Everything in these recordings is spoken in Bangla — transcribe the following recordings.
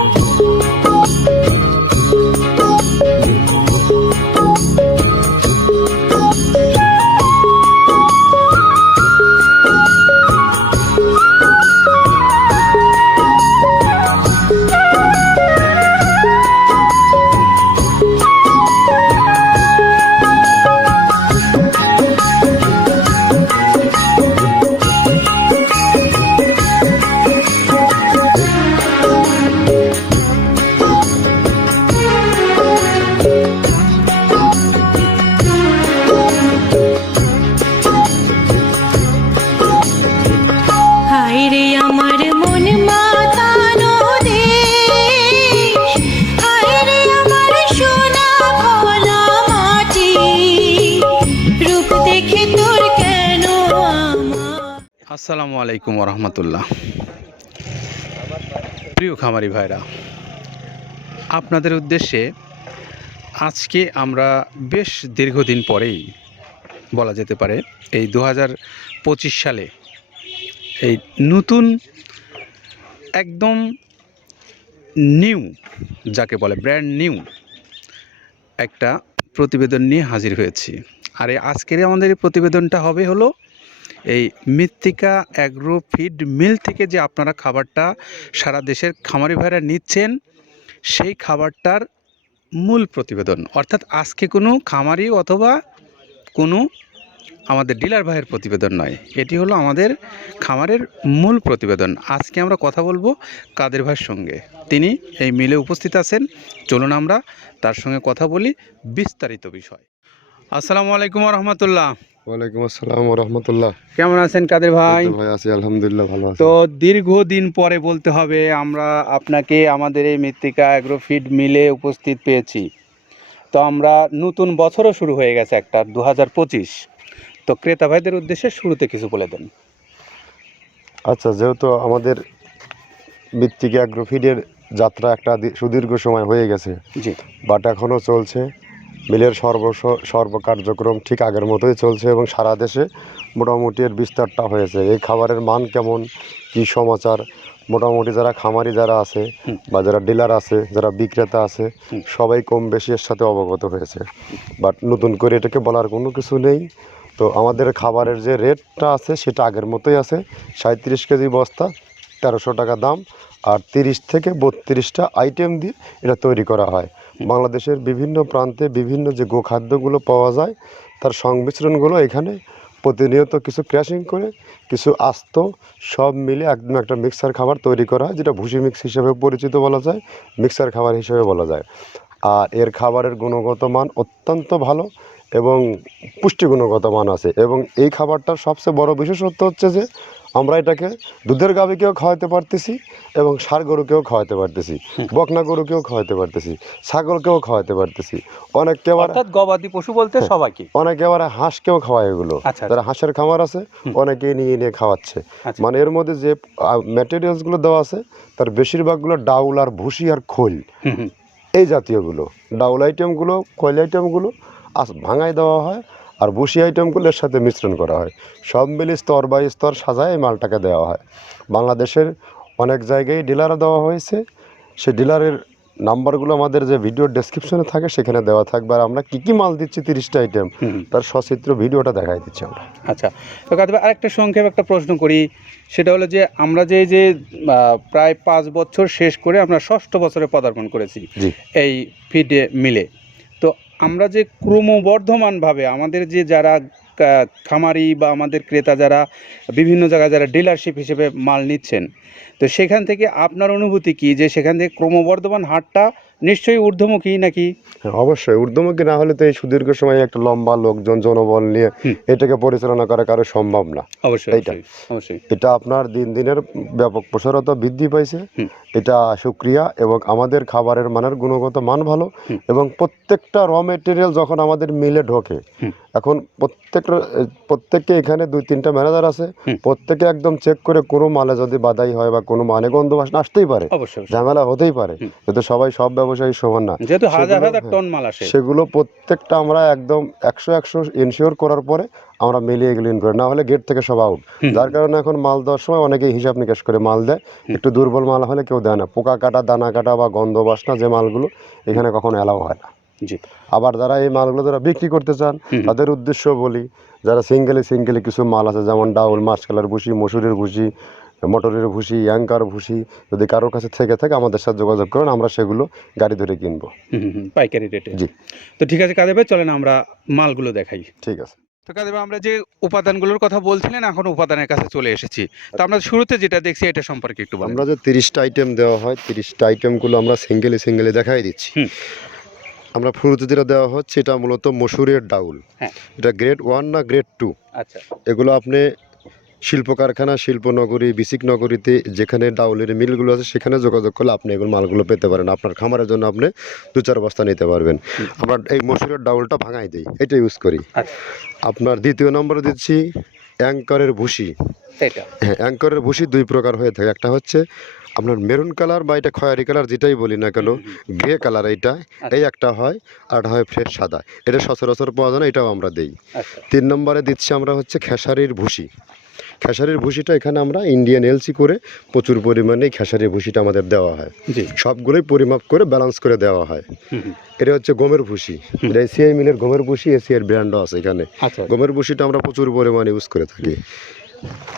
হায় আসসালামু আলাইকুম রহমতুল্লাহ প্রিয় খামারি ভাইরা, আপনাদের উদ্দেশ্যে আজকে আমরা বেশ দীর্ঘদিন পরেই বলা যেতে পারে এই দু সালে এই নতুন একদম নিউ, যাকে বলে ব্র্যান্ড নিউ একটা প্রতিবেদন নিয়ে হাজির হয়েছি। আর এই আজকের আমাদের প্রতিবেদনটা হবে হলো এই মৃত্তিকা অ্যাগ্রো ফিড মিল থেকে যে আপনারা খাবারটা সারা দেশের খামারি ভাইরা নিচ্ছেন, সেই খাবারটার মূল প্রতিবেদন। অর্থাৎ আজকে কোনো খামারি অথবা কোনো আমাদের ডিলার ভাইয়ের প্রতিবেদন নয়। এটি হলো আমাদের খামারের মূল প্রতিবেদন। আজকে আমরা কথা বলব কাদের ভাইয়ের সঙ্গে। তিনি এই মিলে উপস্থিত আছেন। চলুন আমরা তার সঙ্গে কথা বলি বিস্তারিত বিষয়। আসসালামু আলাইকুম রহমতুল্লাহ। ওয়ালাইকুম আসসালাম রহমতুল্লাহ। কেমন আছেন কাদের ভাই? ভাই আছি আলহামদুলিল্লাহ ভালো আছি। তো দীর্ঘদিন পরে বলতে হবে আমরা আপনাকে আমাদের এই মৃত্তিকা অ্যাগ্রোফিড মিলে উপস্থিত পেয়েছি। তো আমরা নতুন বছরও শুরু হয়ে গেছে একটা দু হাজার পঁচিশ। তো ক্রেতা ভাইদের উদ্দেশ্যে শুরুতে কিছু বলে দেন। আচ্ছা যেহেতু আমাদের মৃত্তিকা অ্যাগ্রোফিডের যাত্রা একটা সুদীর্ঘ সময় হয়ে গেছে জি। বাট এখনও চলছে। মিলের সর্ব সর্ব কার্যক্রম ঠিক আগের মতোই চলছে এবং সারা দেশে মোটামুটি এর বিস্তারটা হয়েছে। এই খাবারের মান কেমন? কী সমাচার? মোটামুটি যারা খামারি যারা আছে বা যারা ডিলার আছে যারা বিক্রেতা আছে সবাই কম বেশি এর সাথে অবগত হয়েছে। বাট নতুন করে এটাকে বলার কোনো কিছু নেই। তো আমাদের খাবারের যে রেটটা আছে সেটা আগের মতোই আছে। সাঁত্রিশ কেজি বস্তা তেরোশো টাকা দাম আর তিরিশ থেকে বত্রিশটা আইটেম দিয়ে এটা তৈরি করা হয়। বাংলাদেশের বিভিন্ন প্রান্তে বিভিন্ন যে গোখাদ্যগুলো পাওয়া যায়, তার সংমিশ্রণগুলো এখানে প্রতিনিয়ত কিছু ক্র্যাশিং করে, কিছু আস্ত সব মিলে একদম একটা মিক্সার খাবার তৈরি করা হয়, যেটা ভুসি মিক্স হিসেবে পরিচিত বলা যায় মিক্সার খাবার হিসেবে বলা যায়। আর এর খাবারের গুণগত মান অত্যন্ত ভালো এবং পুষ্টি গুণগত মান আছে এবং এই খাবারটার সবচেয়ে বড় বিশেষত্ব হচ্ছে যে আমরা এটাকে দুধের গাভীকেও খাওয়াতে পারতেছি এবং ষাঁড় গরুকেও খাওয়াতে পারতেছি বকনা গরুকেও খাওয়াতে পারতেছি ছাগলকেও খাওয়াতে পারতেছি। অনেকে আবার গবাদি পশু বলতে সবাইকে। অনেকে আবার হাঁসকেও খাওয়ায় এগুলো। আচ্ছা, যারা হাঁসের খামার আছে অনেকে নিয়ে নিয়ে খাওয়াচ্ছে। আচ্ছা। মানে এর মধ্যে যে ম্যাটেরিয়ালসগুলো দেওয়া আছে তার বেশিরভাগগুলো ডাউল আর ভুসি আর খোল। এই জাতীয়গুলো। ডাউল আইটেমগুলো কয়েল আইটেমগুলো আস ভাঙায় দেওয়া হয় আর বসি আইটেমগুলো এর সাথে মিশ্রণ করা হয়। সব মিলে স্তর বাই স্তর সাজায় এই মালটাকে দেওয়া হয়। বাংলাদেশের অনেক জায়গায় ডিলার দেওয়া হয়েছে। সে ডিলারের নাম্বারগুলো আমাদের যে ভিডিও ডেসক্রিপশনে থাকে সেখানে দেওয়া থাকবে। আর আমরা কী কী মাল দিচ্ছি তিরিশটা আইটেম। তার সচিত্র ভিডিওটা দেখাই দিচ্ছি আমরা। আচ্ছা তো কাদের আরেকটা সংক্ষেপ একটা প্রশ্ন করি। সেটা হলো যে আমরা যে যে প্রায় পাঁচ বছর শেষ করে আমরা ষষ্ঠ বছরে পদার্পণ করেছি এই ফিডে মিলে। আমরা যে ক্রমবর্ধমানভাবে আমাদের যে যারা খামারি বা আমাদের ক্রেতা যারা বিভিন্ন জায়গায় যারা ডিলারশিপ হিসেবে মাল নিচ্ছেন তো সেখান থেকে আপনার অনুভূতি কি যে সেখান থেকে ক্রমবর্ধমান হারটা নিশ্চয়ই ঊর্ধ্বমুখী নাকি? হ্যাঁ অবশ্যই ঊর্ধ্বমুখী না হলে তো এই সুদীর্ঘ সময় একটা লম্বা লোকজন জনবল নিয়ে এটাকে পরিচালনা করা কারও সম্ভব না। অবশ্যই। অবশ্যই, এটা আপনার দিন দিনের ব্যাপক প্রসারতা বৃদ্ধি পাইছে। এটা সুক্রিয়া এবং আমাদের খাবারের মানের গুণগত মান ভালো এবং প্রত্যেকটা র মেটেরিয়াল যখন আমাদের মিলে ঢোকে এখন প্রত্যেকটা প্রত্যেককে এখানে দুই তিনটা ম্যানেজার আছে। প্রত্যেকে একদম চেক করে কোনো মালে যদি বাদাই হয় বা কোনো মানে গন্ধ বাসনা আসতেই পারে। ঝামেলা হতেই পারে। কিন্তু সবাই সব ব্যবসায়ী সমান না। যেহেতু হাজার সেগুলো- হাজার হ্যাঁ। টন মাল আসে। সেগুলো প্রত্যেকটা আমরা একদম একশো একশো ইনশিওর করার পরে আমরা মিলিয়ে এগুলো ইন করি না হলে গেট থেকে সব আউট যার কারণে এখন মাল দেওয়ার সময় অনেকেই হিসাব নিকাশ করে মাল দেয়। একটু দুর্বল মাল হলে কেউ দেয় না। পোকা কাটা দানা কাটা বা গন্ধ বাসনা যে মালগুলো এখানে কখনো অ্যালাউ হয় না। জি। আবার যারা এই মালগুলো যারা বিক্রি করতে চান তাদের উদ্দেশ্য বলি যারা সিঙ্গেলে সিঙ্গেলে কিছু মাল আছে যেমন ডাউল মাছকালার ভুসি মসুরের ভুসি মটরের ভুসি অ্যাঙ্কার ভুসি যদি কারোর কাছে থেকে থাকে আমাদের সাথে যোগাযোগ করুন আমরা সেগুলো গাড়ি ধরে কিনবো। পাইকারি রেটে জি। তো ঠিক আছে কাদের ভাই চলেন আমরা মালগুলো দেখাই। ঠিক আছে। তো কাদের আমরা যে উপাদানগুলোর কথা বলছিলেন এখন উপাদানের কাছে চলে এসেছি। তো আমরা শুরুতে যেটা দেখছি এটা সম্পর্কে একটু আমরা যে তিরিশটা আইটেম দেওয়া হয় তিরিশটা আইটেমগুলো আমরা সিঙ্গেলে সিঙ্গেলে দেখাই দিচ্ছি। আমরা ফুরুতে যেটা দেওয়া হচ্ছে এটা মূলত মসুরের ডাউল। হ্যাঁ। এটা গ্রেড ওয়ান না গ্রেড টু আচ্ছা। এগুলো আপনি শিল্প কারখানা শিল্পনগরী বিসিক নগরীতে যেখানে ডাউলের মিলগুলো আছে সেখানে যোগাযোগ করলে আপনি এগুলো মালগুলো পেতে পারেন। আপনার খামারের জন্য আপনি দু চার বস্তা নিতে পারবেন। আমরা এই মসুরের ডাউলটা ভাঙাই দিই এটা ইউজ করি। আচ্ছা। আপনার দ্বিতীয় নম্বরে দিচ্ছি অ্যাঙ্কারের ভুসি। হ্যাঁ অ্যাঙ্করের ভুসি দুই প্রকার হয়ে থাকে। একটা হচ্ছে আপনার মেরুন কালার বা এটা খয়েরি কালার যেটাই বলি না কেন গ্রে কালার এইটা এই একটা হয় আর একটা হয় ফ্রেশ সাদা। এটা সচরাচর পাওয়া যায় না এটাও আমরা দেই। আচ্ছা। তিন নম্বরে দিচ্ছি আমরা হচ্ছে খেসারির ভুসি। খেসারির ভুসিটা এখানে আমরা ইন্ডিয়ান এলসি করে প্রচুর পরিমাণে খেসারের ভুসিটা আমাদের দেওয়া হয়। জি। সবগুলোই পরিমাপ করে ব্যালেন্স করে দেওয়া হয়। এটা হচ্ছে গমের ভুসি এটা এসিআই মিলের গমের ভুসি এসিআর ব্র্যান্ডও আছে এখানে। আচ্ছা। গমের ভুসিটা আমরা প্রচুর পরিমাণে ইউজ করে থাকি।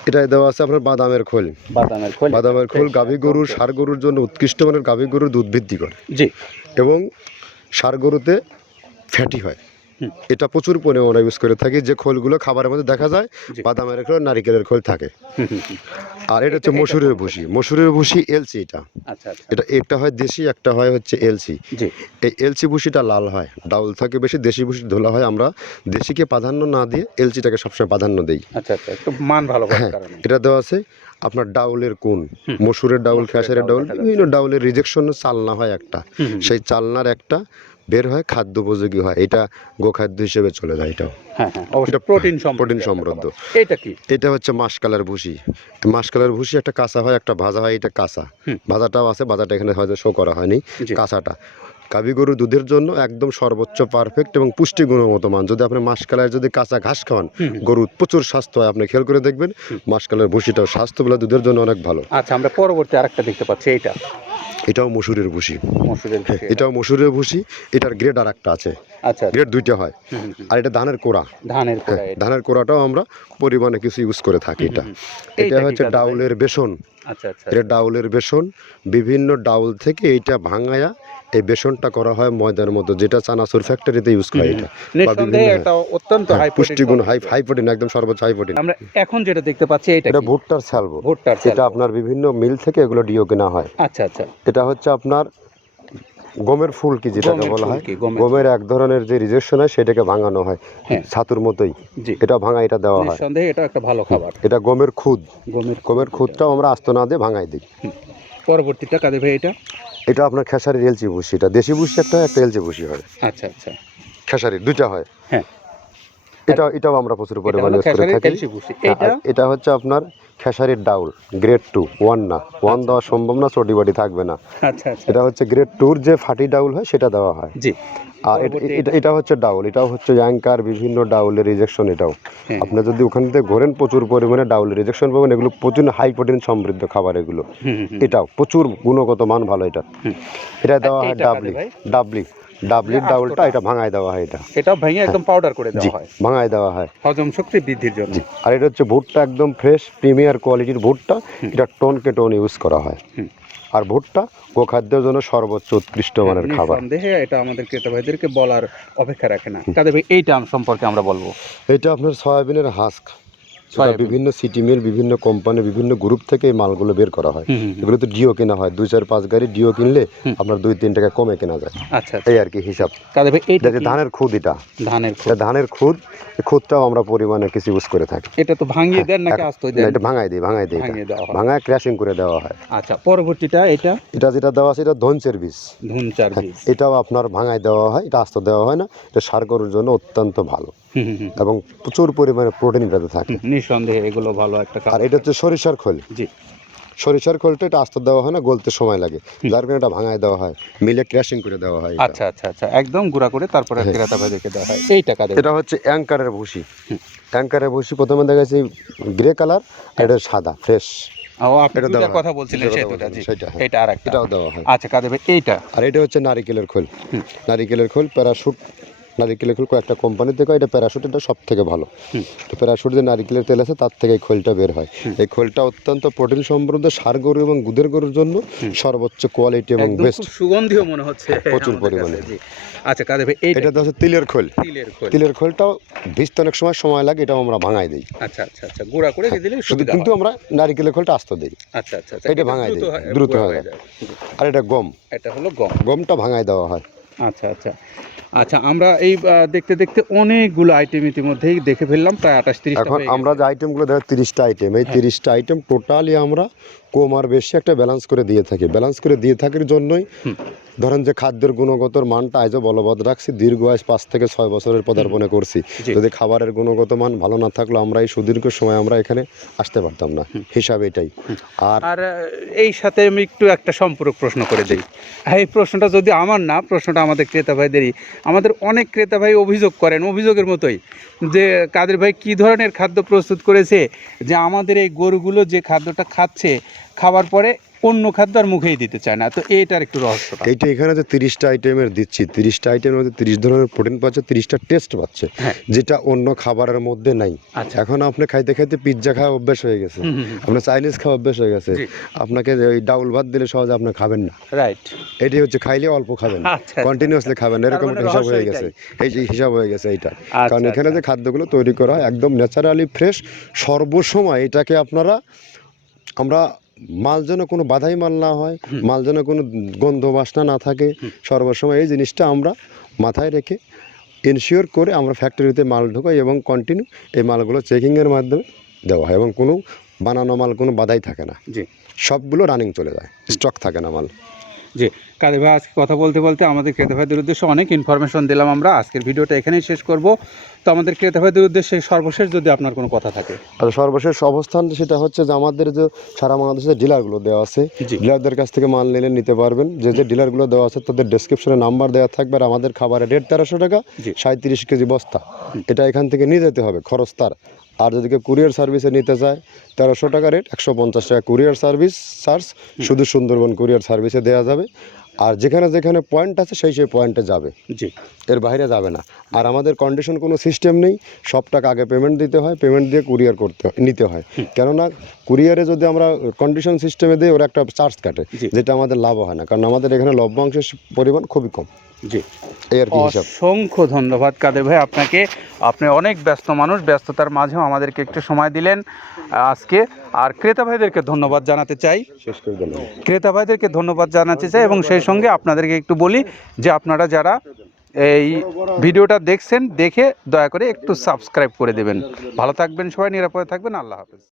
এটাই দেওয়া আছে আপনার বাদামের খোল। বাদামের খোল। বাদামের খোল গাভী গরুর সার গরুর জন্য উৎকৃষ্ট মানের গাভী গরুর দুধ বৃদ্ধি করে। জি। এবং সার গরুতে ফ্যাটি হয়। এটা প্রচুর পরিমাণে আমরা ইউজ করে থাকি। যে খোলগুলো খাবারের মধ্যে দেখা যায় বাদামের খোল নারিকেলের খোল থাকে। আর এটা হচ্ছে মসুরের ভুসি। মসুরের ভুসি এলসি এটা। আচ্ছা আচ্ছা। এটা একটা হয় দেশি একটা হয় হচ্ছে এলসি এই এলসি ভুসিটা লাল হয় ডাউল থাকে বেশি দেশি ভুসি ধোলা হয়। আমরা দেশিকে প্রাধান্য না দিয়ে এলসিটাকে সবসময় প্রাধান্য দিই। আচ্ছা আচ্ছা একটু মান ভালো হ্যাঁ, কারণে। এটা দেওয়া আছে। আপনার ডাউলের কোন মসুরের ডাউল খেসারের ডাউল বিভিন্ন ডাউলের রিজেকশন চালনা হয় একটা। সেই চালনার একটা বের হয় খাদ্য উপযোগী হয়। এটা গোখাদ্য হিসেবে চলে যায় এটাও। হ্যাঁ হ্যাঁ এটা প্রোটিন সমৃদ্ধ। প্রোটিন সমৃদ্ধ। এটা কি? এটা হচ্ছে মাসকালার ভুসি। মাসকালার ভুসি একটা কাঁচা হয় একটা ভাজা হয় এটা কাঁচা। ভাজাটাও আছে ভাজাটা এখানে হয়তো শো করা হয়নি। কাঁচাটা। গাভী গরু দুধের জন্য একদম সর্বোচ্চ পারফেক্ট এবং পুষ্টি গুণগত মান। যদি আপনি মাসকালার যদি কাঁচা ঘাস খাওয়ান। গরুর প্রচুর স্বাস্থ্য হয় আপনি খেয়াল করে দেখবেন। মাসকালের ভুসিটাও স্বাস্থ্যবেলা দুধের জন্য অনেক ভালো। আচ্ছা আমরা পরবর্তী আরেকটা দেখতে পাচ্ছি এইটা। এটাও মসুরের ভুসি এটা। এটাও মসুরের ভুসি এটার গ্রেড আর একটা আছে। আচ্ছা গ্রেড দুইটা হয়। আর এটা ধানের কোড়া। ধানের হ্যাঁ, ধানের কোড়াটাও আমরা পরিমাণে কিছু ইউজ করে থাকি এটা। এটা হচ্ছে ডাউলের বেসন। আচ্ছা আচ্ছা। এটা ডাউলের বেসন। বিভিন্ন ডাউল থেকে এইটা ভাঙায়া এই বেসনটা করা হয় ময়দার মতো যেটা চানাচুর ফ্যাক্টরিতে ইউজ করে এটা। এটা অত্যন্ত হ্যাঁ, হাই পুষ্টিগুণ হাই হাই প্রোটিন একদম সর্বোচ্চ হাই প্রোটিন আমরা এখন যেটা দেখতে পাচ্ছি এটা এটা ভুট্টার স্যালবো ভুট্টার এটা আপনার বিভিন্ন মিল থেকে এগুলো ডিও কেনা হয়। আচ্ছা আচ্ছা। এটা হচ্ছে আপনার গমের ফুল কি যেটাকে বলা হয়। গমের এক ধরনের যে রিজেকশন হয় সেটাকে ভাঙানো হয়। হ্যাঁ। ছাতুর মতোই। জি। এটা ভাঙা এটা দেওয়া হয়। নিঃসন্দেহে এটা একটা ভালো খাবার। এটা গমের খুদ। গমের গমের খুদটাও আমরা আস্ত না দিয়ে ভাঙাই দিই। পরবর্তীটা কাদের ভাই এটা? এটা আপনার খেসারির এলচি ভুসি এটা দেশি ভুসি একটা একটা এলচি ভুসি হয়। আচ্ছা আচ্ছা। খেসারির দুইটা হয়। হ্যাঁ। এটা এটাও আমরা প্রচুর পরিমাণে ইউজ করে থাকি। হ্যাঁ, এটা? এটা হচ্ছে আপনার খেসারির ডাউল গ্রেড টু ওয়ান না। ওয়ান আচ্ছা। দেওয়া সম্ভব না চটি বাটি থাকবে না। আচ্ছা আচ্ছা। এটা হচ্ছে গ্রেড টুর যে ফাটি ডাউল হয় সেটা দেওয়া হয়। জি। আর এটা- এটা হচ্ছে ডাউল এটাও হচ্ছে অ্যাঙ্কার বিভিন্ন ডাউলের রিজেকশন এটাও। হ্যাঁ। আপনি যদি ওখান থেকে ঘোরেন প্রচুর পরিমাণে ডাউলের রিজেকশন পাবেন এগুলো প্রচুর হাই প্রোটিন সমৃদ্ধ খাবার এগুলো। এটাও প্রচুর গুণগত মান ভালো এটা। এটা দেওয়া হয় ডাবলি। ডাবলি। ডাবলির ডাউলটা এটা ভাঙায় দেওয়া হয় এটা। এটা ভেঙে একদম পাউডার করে দেওয়া হয়। ভাঙায় দেওয়া হয়। হজম শক্তি বৃদ্ধির জন্য। আর এটা হচ্ছে ভুট্টা একদম ফ্রেশ প্রিমিয়ার কোয়ালিটির ভুট্টা। এটা টোনকে টোন ইউজ করা হয়। আর ভুট্টা গোখাদ্যের জন্য সর্বোচ্চ উৎকৃষ্ট মানের খাবার। নিঃসন্দেহে এটা আমাদের ক্রেতা ভাইদেরকে বলার অপেক্ষা রাখে না। তাদের এই টার্ম সম্পর্কে আমরা বলব। এটা আপনার সয়াবিনের হাস্ক। বিভিন্ন সিটি মিল বিভিন্ন কোম্পানি বিভিন্ন গ্রুপ থেকে এই মালগুলো বের করা হয়। এগুলো তো ডিও কেনা হয়। দুই চার পাঁচ গাড়ি ডিও কিনলে আপনার দুই তিন টাকা কমে কেনা যায়। আচ্ছা আচ্ছা। এই আর কি হিসাব। ধানের খুদ এটা। ধানের ধানের খুদ। খুদটাও আমরা পরিমাণে কিছু ইউজ করে থাকি। এটা তো ভাঙিয়ে দেন নাকি না, দেন? এটা ভাঙাই দিই ভাঙাই দিই ভাঙিয়ে হয়। ক্র্যাশিং করে দেওয়া হয়। আচ্ছা পরবর্তীটা এটা? এটা যেটা দেওয়া আছে এটা ধনচের বীজ ধুন চার হ্যাঁ, এটাও আপনার ভাঙায় দেওয়া হয় এটা আস্ত দেওয়া হয় না। এটা সার গরুর জন্য অত্যন্ত ভালো। এবং প্রচুর পরিমাণে প্রোটিন এটাতে থাকে। নিঃসন্দেহে এগুলো ভালো একটা আর এটা হচ্ছে সরিষার খোল। জি। সরিষার খোলটা এটা আস্তে দেওয়া হয় না গলতে সময় লাগে। যার কারণে এটা ভাঙায় দেওয়া হয় মিলে ক্র্যাশিং করে দেওয়া হয় আচ্ছা আচ্ছা আচ্ছা একদম গুঁড়া করে তারপরে হ্যাঁ। ক্রেতা ভাইদেরকে দেওয়া হয়। এই টাকা এটা হচ্ছে অ্যাঙ্কারের ভুসি। অ্যাঙ্কারের ভুসি প্রথমে দেখা যাচ্ছে গ্রে কালার এটা সাদা ফ্রেশ এটা কথা হয়। বলছিলেন সেটা, হ্যাঁ। এটা আর এটাও দেওয়া হয়। আচ্ছা কাদের এইটা। আর এটা হচ্ছে নারিকেলের খোল। নারিকেলের খোল প্যারাশুট নারিকেলের খোল কয়েকটা কোম্পানি থেকে এটা প্যারাশুট এটা সব থেকে ভালো। তো প্যারাশুট যে নারিকেলের তেল আছে তার থেকে এই খোলটা বের হয়। এই খোলটা অত্যন্ত প্রোটিন সমৃদ্ধ সার গরু এবং গুদের গরুর জন্য সর্বোচ্চ কোয়ালিটি এবং বেস্ট সুগন্ধিও মনে হচ্ছে প্রচুর পরিমাণে। আচ্ছা কাদের ভাই এটা তো হচ্ছে তিলের খোল। তিলের খোল। তিলের খোলটাও ভিজতে অনেক সময় সময় লাগে এটাও আমরা ভাঙাই দিই। আচ্ছা আচ্ছা আচ্ছা গুঁড়া করে দিলে শুধু কিন্তু আমরা নারিকেলের খোলটা আস্ত দিই। আচ্ছা আচ্ছা আচ্ছা এটা ভাঙায় দিই, দ্রুত হয়ে। হয়ে। আর এটা গম। এটা হলো গম। গমটা ভাঙায় দেওয়া হয়। আচ্ছা আচ্ছা আচ্ছা আমরা এই দেখতে দেখতে অনেকগুলো আইটেম ইতিমধ্যেই দেখে ফেললাম প্রায় আঠাশ তিরিশ এখন আমরা যে আইটেমগুলো দেখো তিরিশটা আইটেম এই হ্যাঁ। তিরিশটা আইটেম টোটালি আমরা কম আর বেশি একটা ব্যালেন্স করে দিয়ে থাকি। ব্যালেন্স করে দিয়ে থাকার জন্যই। ধরেন যে খাদ্যের গুণগত মানটা আজও বলবৎ রাখছি দীর্ঘ আয়স পাঁচ থেকে ছয় বছরের পদার্পণে করছি। যদি খাবারের গুণগত মান ভালো না থাকলে আমরা এই সুদীর্ঘ সময় আমরা এখানে আসতে পারতাম না। হিসাবে এটাই। আর আর এই সাথে আমি একটু একটা সম্পূরক প্রশ্ন করে দিই। এই প্রশ্নটা যদি আমার না প্রশ্নটা আমাদের ক্রেতা ভাইদেরই। আমাদের অনেক ক্রেতা ভাই অভিযোগ করেন অভিযোগের মতোই যে কাদের ভাই কি ধরনের খাদ্য প্রস্তুত করেছে যে আমাদের এই গরুগুলো যে খাদ্যটা খাচ্ছে খাবার পরে অন্য খাদ্য আর মুখেই দিতে চায় না। তো এটার একটু রহস্যটা। এইটা এখানে যে তিরিশটা আইটেমের দিচ্ছি তিরিশটা আইটেমের মধ্যে তিরিশ ধরনের প্রোটিন পাচ্ছে তিরিশটা টেস্ট পাচ্ছে হ্যাঁ। যেটা অন্য খাবারের মধ্যে নাই। আচ্ছা। এখন আপনি খাইতে খাইতে পিৎজা খাওয়া অভ্যাস হয়ে গেছে। আপনার চাইনিজ খাওয়া অভ্যাস হয়ে গেছে। আপনাকে ওই ডাউল ভাত দিলে সহজে আপনি খাবেন না। রাইট এটি হচ্ছে খাইলে অল্প খাবেন। আচ্ছা, কন্টিনিউয়াসলি খাবেন। এরকম মানে একটা হিসাব হয়ে গেছে। এই যে হিসাব হয়ে গেছে এইটা। আচ্ছা, কারণ এখানে আচ্ছা। যে খাদ্যগুলো তৈরি করা হয় একদম ন্যাচারালি ফ্রেশ সর্বসময় এটাকে আপনারা আমরা মাল যেন কোনো বাধাই মাল না হয় মাল যেন কোনো গন্ধ বাসনা না থাকে। সর্বসময় এই জিনিসটা আমরা মাথায় রেখে ইনশিওর করে আমরা ফ্যাক্টরিতে মাল ঢোকাই এবং কন্টিনিউ এই মালগুলো চেকিংয়ের মাধ্যমে দেওয়া হয় এবং কোনো বানানো মাল কোনো বাধাই থাকে না। জি। সবগুলো রানিং চলে যায় স্টক থাকে না মাল। জি কাদের ভাই আজকে কথা বলতে বলতে আমাদের ক্রেতা ভাইদের উদ্দেশ্যে অনেক ইনফরমেশন দিলাম আমরা। আজকের ভিডিওটা এখানেই শেষ করব। তো আমাদের ক্রেতা ভাইদের উদ্দেশ্যে সর্বশেষ যদি আপনার কোনো কথা থাকে। সর্বশেষ অবস্থান সেটা হচ্ছে যে আমাদের যে সারা বাংলাদেশের ডিলারগুলো দেওয়া আছে। ডিলারদের কাছ থেকে মাল নিলে নিতে পারবেন। যে যে ডিলারগুলো দেওয়া আছে তাদের ডেসক্রিপশনে নাম্বার দেওয়া থাকবে আর আমাদের খাবারের রেট তেরোশো টাকা। সাঁত্রিশ কেজি বস্তা। এটা এখান থেকে নিয়ে যেতে হবে খরচ তার। আর যদি কেউ কুরিয়ার সার্ভিসে নিতে চায় তেরোশো টাকা রেট একশো পঞ্চাশ টাকা কুরিয়ার সার্ভিস চার্জ শুধু সুন্দরবন কুরিয়ার সার্ভিসে দেওয়া যাবে। আর যেখানে যেখানে পয়েন্ট আছে সেই সেই পয়েন্টে যাবে। জি। এর বাইরে যাবে না। আর আমাদের কন্ডিশন কোনো সিস্টেম নেই সব টাকা আগে পেমেন্ট দিতে হয় পেমেন্ট দিয়ে কুরিয়ার করতে হয় নিতে হয়। কেননা কুরিয়ারে যদি আমরা কন্ডিশন সিস্টেমে দিই ওরা একটা চার্জ কাটে যেটা আমাদের লাভ হয় না। কারণ আমাদের এখানে লভ্যাংশের পরিমাণ খুবই কম। জি। অসংখ্য ধন্যবাদ কাদের ভাই। আপনাকে আপনি অনেক ব্যস্ত মানুষ ব্যস্ততার মাঝেও আমাদেরকে একটু সময় দিলেন আজকে। আর ক্রেতা ভাইদেরকে ধন্যবাদ জানাতে চাই। শেষ করে দিলাম। ক্রেতা ভাইদেরকে ধন্যবাদ জানাতে চাই এবং সেই সঙ্গে আপনাদেরকে একটু বলি যে আপনারা যারা এই ভিডিওটা দেখছেন দেখে দয়া করে একটু সাবস্ক্রাইব করে দেবেন। ভালো থাকবেন সবাই নিরাপদে থাকবেন। আল্লাহ হাফেজ।